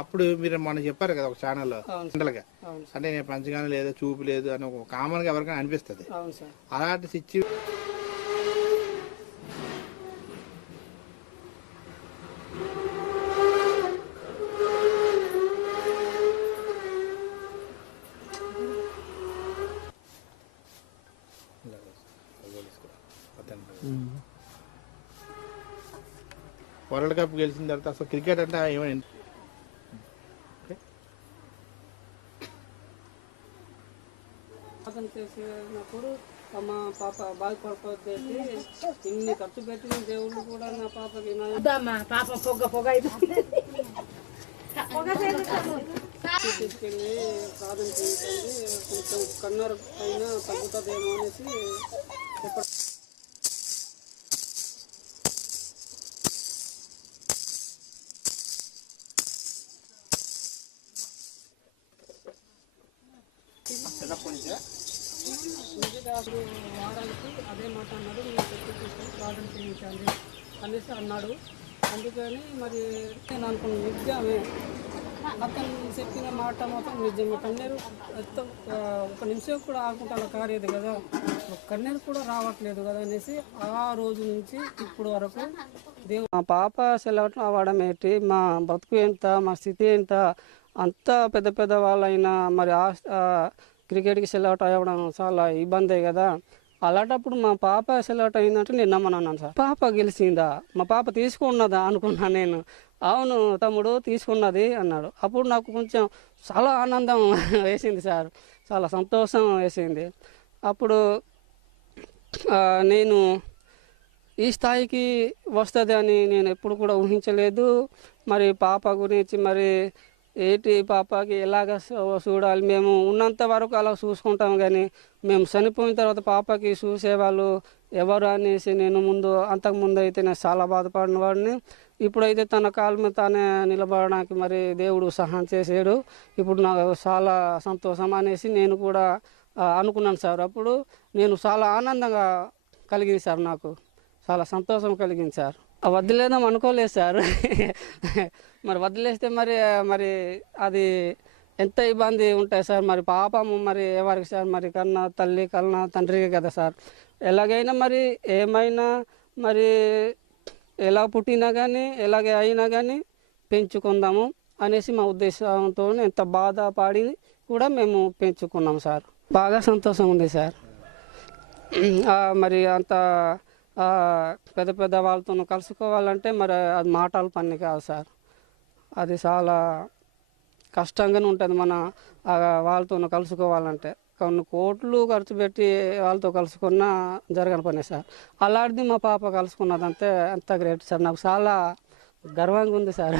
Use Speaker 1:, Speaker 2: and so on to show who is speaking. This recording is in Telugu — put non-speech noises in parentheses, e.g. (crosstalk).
Speaker 1: అప్పుడు మీరు మొన్న చెప్పారు కదా ఒక ఛానల్లో. జనరల్గా అంటే నేను పంచగానే లేదు చూపు లేదు అని ఒక కామన్గా ఎవరికైనా అనిపిస్తుంది. అలాంటి సిచ్యు వరల్డ్ కప్ గెలిచిన తర్వాత అసలు క్రికెట్ అంటే ఏమైనా
Speaker 2: అతను చేసినప్పుడు మా పాప బాధపడిపోతే ఇన్ని ఖర్చు పెట్టిన దేవుళ్ళు కూడా నా పాపకి నా
Speaker 3: పాప పొగ పొగ
Speaker 2: తీసుకెళ్ళి ప్రార్థన చేయించండి. కొంచెం కన్నర అయినా తగ్గుతుందేమో అనేసి చెప్పడం నిజంగా అసలు వారానికి అదే మాట అన్నాడు. మీరు చెప్పి తీసుకొని ప్రార్థన చేయించండి అనేసి అన్నాడు. అందుకని మరి నేను అనుకున్న నిజమే. అతను చెప్పిన మాట మాత్రం నిజమే. కన్నీరు ఒక నిమిషం కూడా ఆకుండా అలా కారేది కదా. కన్నీరు కూడా రావట్లేదు కదా అనేసి ఆ రోజు నుంచి ఇప్పుడు వరకు దేవుడు మా పాప సెలవుట్లు అవ్వడం ఏంటి? మా బతుకు ఎంత? మా స్థితి ఎంత? అంత పెద్ద పెద్ద వాళ్ళైనా మరి ఆ క్రికెట్కి సెలవుట్ అవ్వడం చాలా ఇబ్బందే కదా. అలాంటప్పుడు మా పాప సెలవుట్ అయిందంటే నేను నమ్మనన్నాను సార్. పాప గెలిచిందా? మా పాప తీసుకున్నదా అనుకున్నా నేను. అవును తమ్ముడు తీసుకున్నది అన్నాడు. అప్పుడు నాకు కొంచెం చాలా ఆనందం (laughs) వేసింది సార్. చాలా సంతోషం వేసింది. అప్పుడు నేను ఈ స్థాయికి వస్తుంది అని నేను ఎప్పుడు కూడా ఊహించలేదు. మరి పాప గురించి మరి ఏటి పాపకి ఎలాగ చూడాలి? మేము ఉన్నంత వరకు అలా చూసుకుంటాం కానీ మేము చనిపోయిన తర్వాత పాపకి చూసేవాళ్ళు ఎవరు అనేసి నేను ముందు అంతకు ముందు అయితే నేను చాలా బాధపడిన వాడిని. ఇప్పుడైతే తన కాళ్ళ మీద తానే నిలబడడానికి మరి దేవుడు సహాయం చేసాడు ఇప్పుడు నాకు చాలా సంతోషం అనేసి నేను కూడా అనుకున్నాను సార్. అప్పుడు నేను చాలా ఆనందంగా కలిగింది సార్ నాకు. చాలా సంతోషం కలిగింది సార్. వదిలేదాం అనుకోలేదు సార్. మరి వదిలేస్తే మరి మరి అది ఎంత ఇబ్బంది ఉంటాయి సార్? మరి పాపము మరి ఎవరికి సార్? మరి కన్నా తల్లి కన్నా తండ్రికి కదా సార్. ఎలాగైనా మరి ఏమైనా మరి ఎలా పుట్టినా కానీ ఎలాగే అయినా కానీ పెంచుకుందాము అనేసి మా ఉద్దేశంతో ఎంత బాధపడి కూడా మేము పెంచుకున్నాం సార్. బాగా సంతోషం ఉంది సార్. మరి అంత పెద్ద పెద్ద వాళ్ళతో కలుసుకోవాలంటే మరి అది మాటలు పని కాదు సార్. అది చాలా కష్టంగానే ఉంటుంది మన వాళ్ళతో కలుసుకోవాలంటే. కొన్ని కోట్లు ఖర్చు పెట్టి వాళ్ళతో కలుసుకున్నా జరగని పని సార్. అలాంటిది మా పాప కలుసుకున్నదంతే అంత గ్రేట్ సార్. నాకు చాలా గర్వంగా ఉంది సార్.